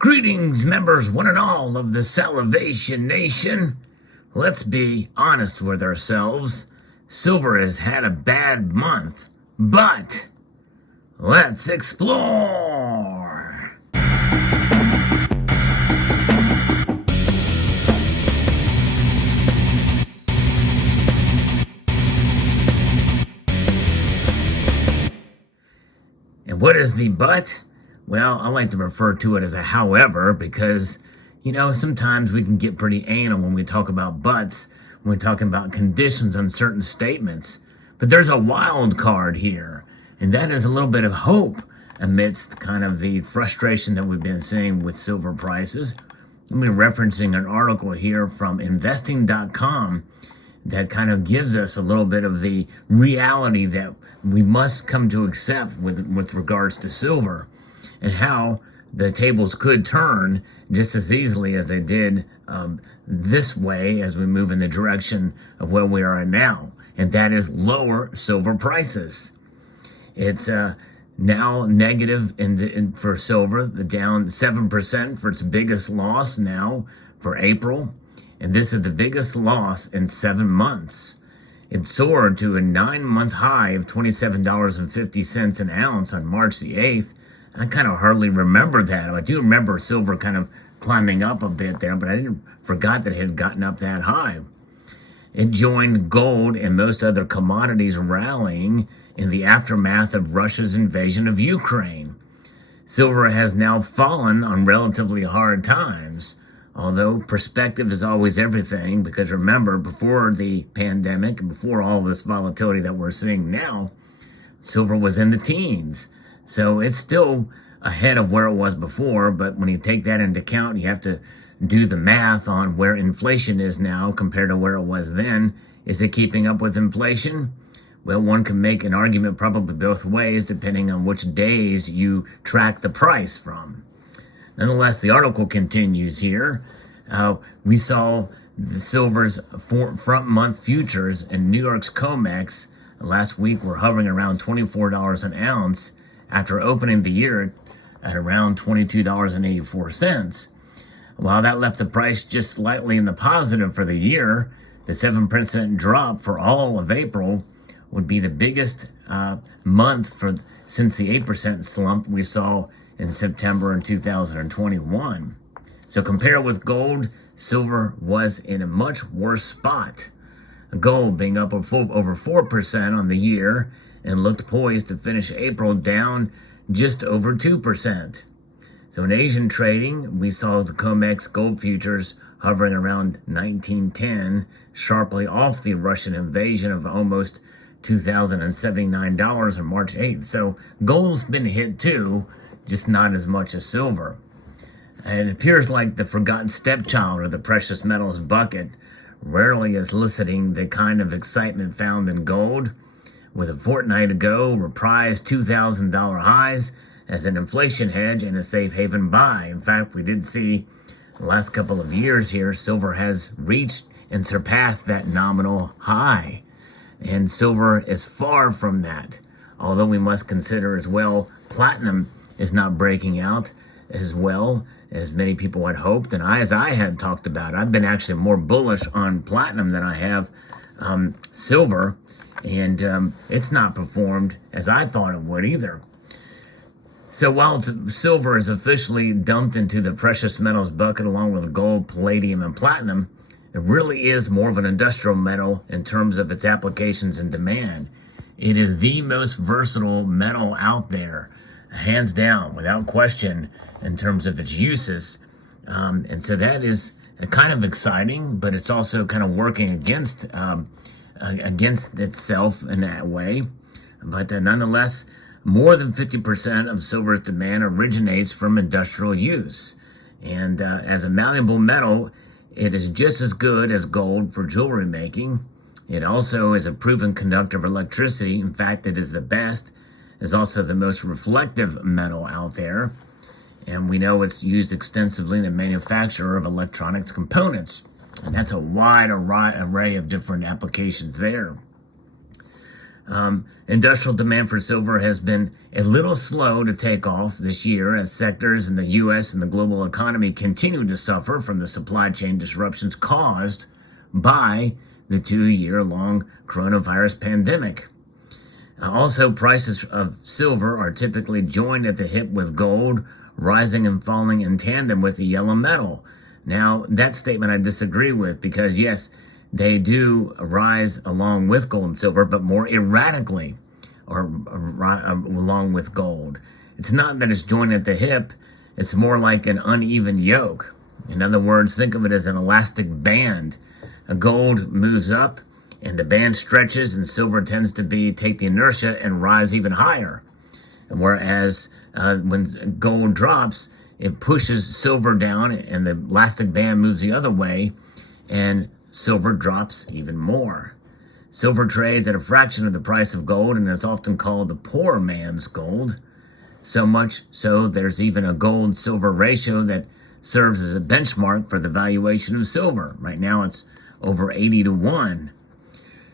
Greetings, members, one and all of the Salivation Nation. Let's be honest with ourselves. Silver has had a bad month, but let's explore. And what is the but? Well, I like to refer to it as a however because, sometimes we can get pretty anal when we talk about buts, when we're talking about conditions on certain statements. But there's a wild card here, and that is a little bit of hope amidst kind of the frustration that we've been seeing with silver prices. I'm referencing an article here from investing.com that kind of gives us a little bit of the reality that we must come to accept with regards to silver, and how the tables could turn just as easily as they did this way as we move in the direction of where we are now, and that is lower silver prices. It's now negative for silver, down 7% for its biggest loss now for April, and this is the biggest loss in 7 months. It soared to a 9-month high of $27.50 an ounce on March the 8th. I kind of hardly remember that. I do remember silver kind of climbing up a bit there, but I forgot that it had gotten up that high. It joined gold and most other commodities rallying in the aftermath of Russia's invasion of Ukraine. Silver has now fallen on relatively hard times, although perspective is always everything, because remember, before the pandemic, before all this volatility that we're seeing now, silver was in the teens. So it's still ahead of where it was before, but when you take that into account, you have to do the math on where inflation is now compared to where it was then. Is it keeping up with inflation? Well, one can make an argument probably both ways, depending on which days you track the price from. Nonetheless, the article continues here. We saw the silver's front month futures in New York's COMEX last week were hovering around $24 an ounce, after opening the year at around $22.84. While that left the price just slightly in the positive for the year, the 7% drop for all of April would be the biggest month since the 8% slump we saw in September in 2021. So compare with gold, silver was in a much worse spot. Gold being up over 4% on the year, and looked poised to finish April down just over 2%. So in Asian trading, we saw the COMEX gold futures hovering around 1910, sharply off the Russian invasion of almost $2,079 on March 8th. So gold's been hit too, just not as much as silver. And it appears like the forgotten stepchild of the precious metals bucket, rarely eliciting the kind of excitement found in gold, with a fortnight ago reprised $2,000 highs as an inflation hedge and a safe haven buy. In fact, we did see the last couple of years here, silver has reached and surpassed that nominal high. And silver is far from that, although we must consider as well platinum is not breaking out as well as many people had hoped, and as I had talked about. I've been actually more bullish on platinum than I have silver, and it's not performed as I thought it would either. So while silver is officially dumped into the precious metals bucket along with gold, palladium, and platinum, it really is more of an industrial metal in terms of its applications and demand. It is the most versatile metal out there, hands down, without question, in terms of its uses. And so that is kind of exciting, but it's also kind of working against itself in that way. But nonetheless, more than 50% of silver's demand originates from industrial use. And as a malleable metal, it is just as good as gold for jewelry making. It also is a proven conductor of electricity. In fact, it is the best. It's also the most reflective metal out there. And we know it's used extensively in the manufacture of electronics components. And that's a wide array of different applications there. Industrial demand for silver has been a little slow to take off this year as sectors in the U.S. and the global economy continue to suffer from the supply chain disruptions caused by the 2-year-long coronavirus pandemic. Also, prices of silver are typically joined at the hip with gold, rising and falling in tandem with the yellow metal. Now, that statement I disagree with because, yes, they do rise along with gold and silver, but more erratically or along with gold. It's not that it's joined at the hip. It's more like an uneven yoke. In other words, think of it as an elastic band. A gold moves up and the band stretches, and silver tends to take the inertia and rise even higher. Whereas when gold drops, it pushes silver down and the elastic band moves the other way, and silver drops even more. Silver trades at a fraction of the price of gold, and it's often called the poor man's gold. So much so, there's even a gold-silver ratio that serves as a benchmark for the valuation of silver. Right now, it's over 80-1.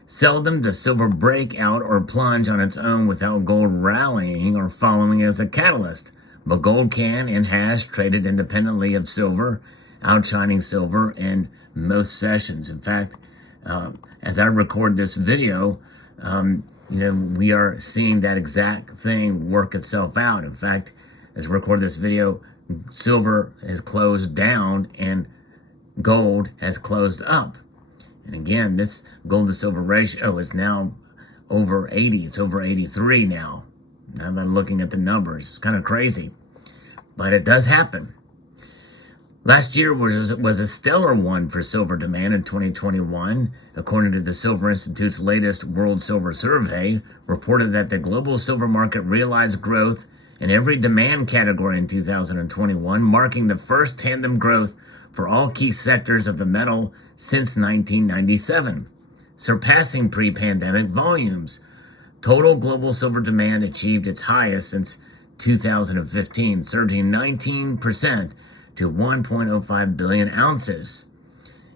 Seldom does silver break out or plunge on its own without gold rallying or following as a catalyst. But gold can and has traded independently of silver, outshining silver in most sessions. In fact, as I record this video, we are seeing that exact thing work itself out. In fact, as I record this video, silver has closed down and gold has closed up. And again, this gold to silver ratio is now over 80. It's over 83 now. Now that I'm looking at the numbers, it's kind of crazy, but it does happen. Last year was a stellar one for silver demand in 2021. According to the Silver Institute's latest World Silver Survey, reported that the global silver market realized growth in every demand category in 2021, marking the first tandem growth for all key sectors of the metal since 1997, surpassing pre-pandemic volumes. Total global silver demand achieved its highest since 2015, surging 19% to 1.05 billion ounces.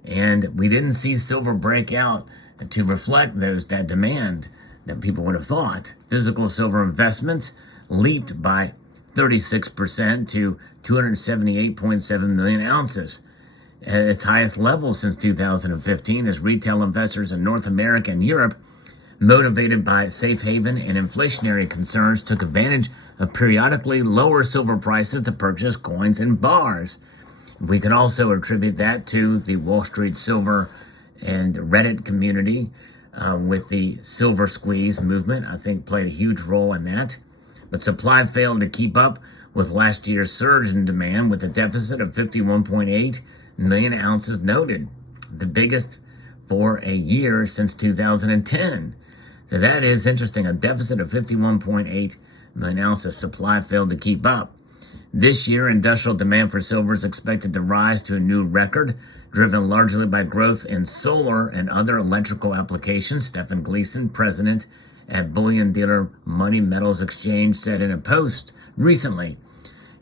And we didn't see silver break out to reflect that demand that people would have thought. Physical silver investment leaped by 36% to 278.7 million ounces, at its highest level since 2015, as retail investors in North America and Europe, motivated by safe haven and inflationary concerns, took advantage of periodically lower silver prices to purchase coins and bars. We can also attribute that to the Wall Street Silver and Reddit community with the silver squeeze movement. I think played a huge role in that. But supply failed to keep up with last year's surge in demand, with a deficit of 51.8 million ounces noted, the biggest for a year since 2010. So that is interesting. A deficit of 51.8 million ounces. Supply failed to keep up. This year, industrial demand for silver is expected to rise to a new record, driven largely by growth in solar and other electrical applications. Stephen Gleason, president at bullion dealer Money Metals Exchange, said in a post recently.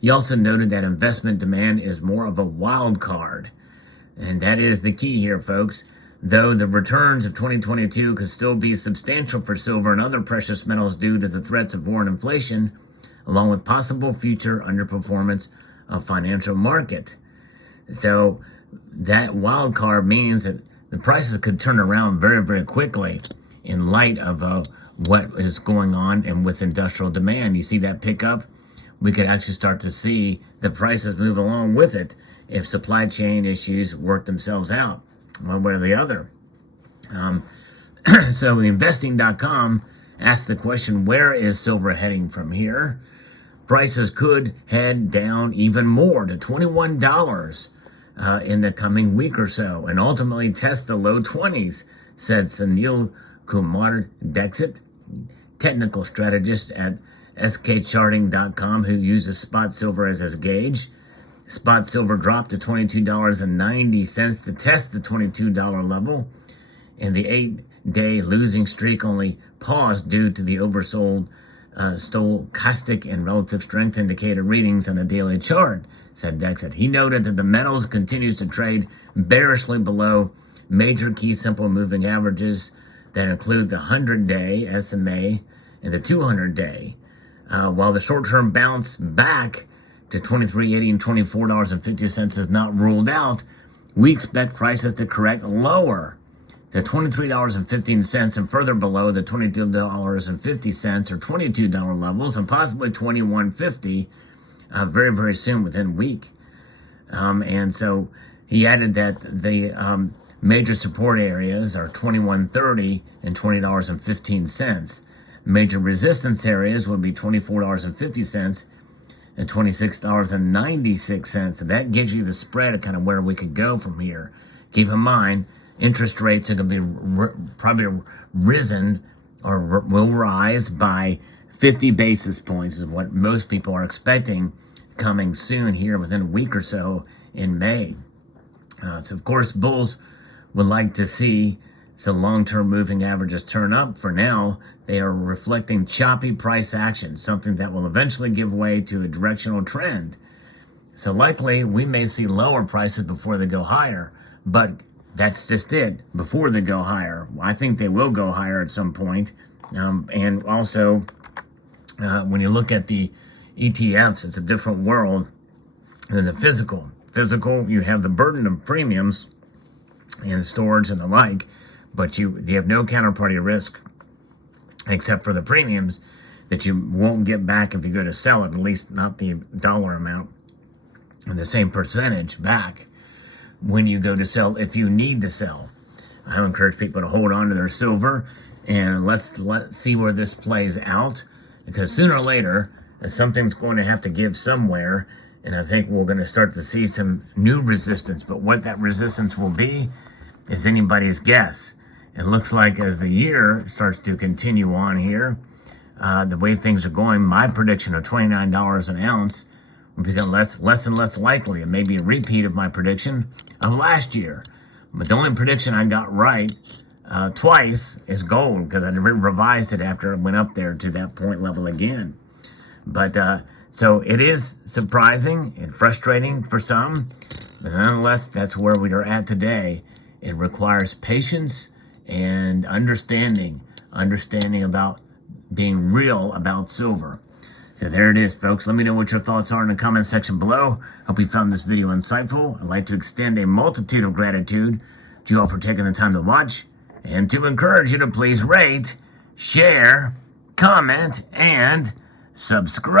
He also noted that investment demand is more of a wild card. And that is the key here, folks. Though the returns of 2022 could still be substantial for silver and other precious metals due to the threats of war and inflation, along with possible future underperformance of financial market. So that wild card means that the prices could turn around very, very quickly in light of what is going on and with industrial demand. You see that pick up? We could actually start to see the prices move along with it if supply chain issues work themselves out one way or the other. So investing.com asks the question, where is silver heading from here? Prices could head down even more to $21 in the coming week or so, and ultimately test the low 20s, said Sunil Kumar Dixit, technical strategist at skcharting.com, who uses spot silver as his gauge. Spot silver dropped to $22.90 to test the $22 level, and the 8-day losing streak only paused due to the oversold stochastic and relative strength indicator readings on the daily chart, said Dixit. He noted that the metals continues to trade bearishly below major key simple moving averages that include the 100-day SMA and the 200-day. While the short-term bounce back to $23.80 and $24.50 is not ruled out, we expect prices to correct lower to $23.15 and further below the $22.50 or $22 levels, and possibly $21.50 very, very soon, within a week. And so he added that the major support areas are $21.30 and $20.15. Major resistance areas would be $24.50 and $26.96. And that gives you the spread of kind of where we could go from here. Keep in mind, interest rates are going to be probably risen or will rise by 50 basis points is what most people are expecting coming soon here within a week or so in May. So of course, bulls would like to see some long-term moving averages turn up. For now, they are reflecting choppy price action, something that will eventually give way to a directional trend. So likely we may see lower prices before they go higher, but that's just it, before they go higher. I think they will go higher at some point. And also, when you look at the ETFs, it's a different world than the physical. Physical, you have the burden of premiums and storage and the like, but you have no counterparty risk except for the premiums that you won't get back if you go to sell it, at least not the dollar amount and the same percentage back when you go to sell if you need to sell. I encourage people to hold on to their silver, and let's see where this plays out, because sooner or later something's going to have to give somewhere, and I think we're going to start to see some new resistance. But what that resistance will be is anybody's guess. It looks like as the year starts to continue on here, the way things are going, my prediction of $29 an ounce will become less and less likely. It may be a repeat of my prediction of last year. But the only prediction I got right twice is gold, because I revised it after it went up there to that point level again. But so it is surprising and frustrating for some, but nonetheless, that's where we are at today. It requires patience and understanding about being real about silver. So there it is, folks. Let me know what your thoughts are in the comment section below. Hope you found this video insightful. I'd like to extend a multitude of gratitude to you all for taking the time to watch, and to encourage you to please rate, share, comment, and subscribe.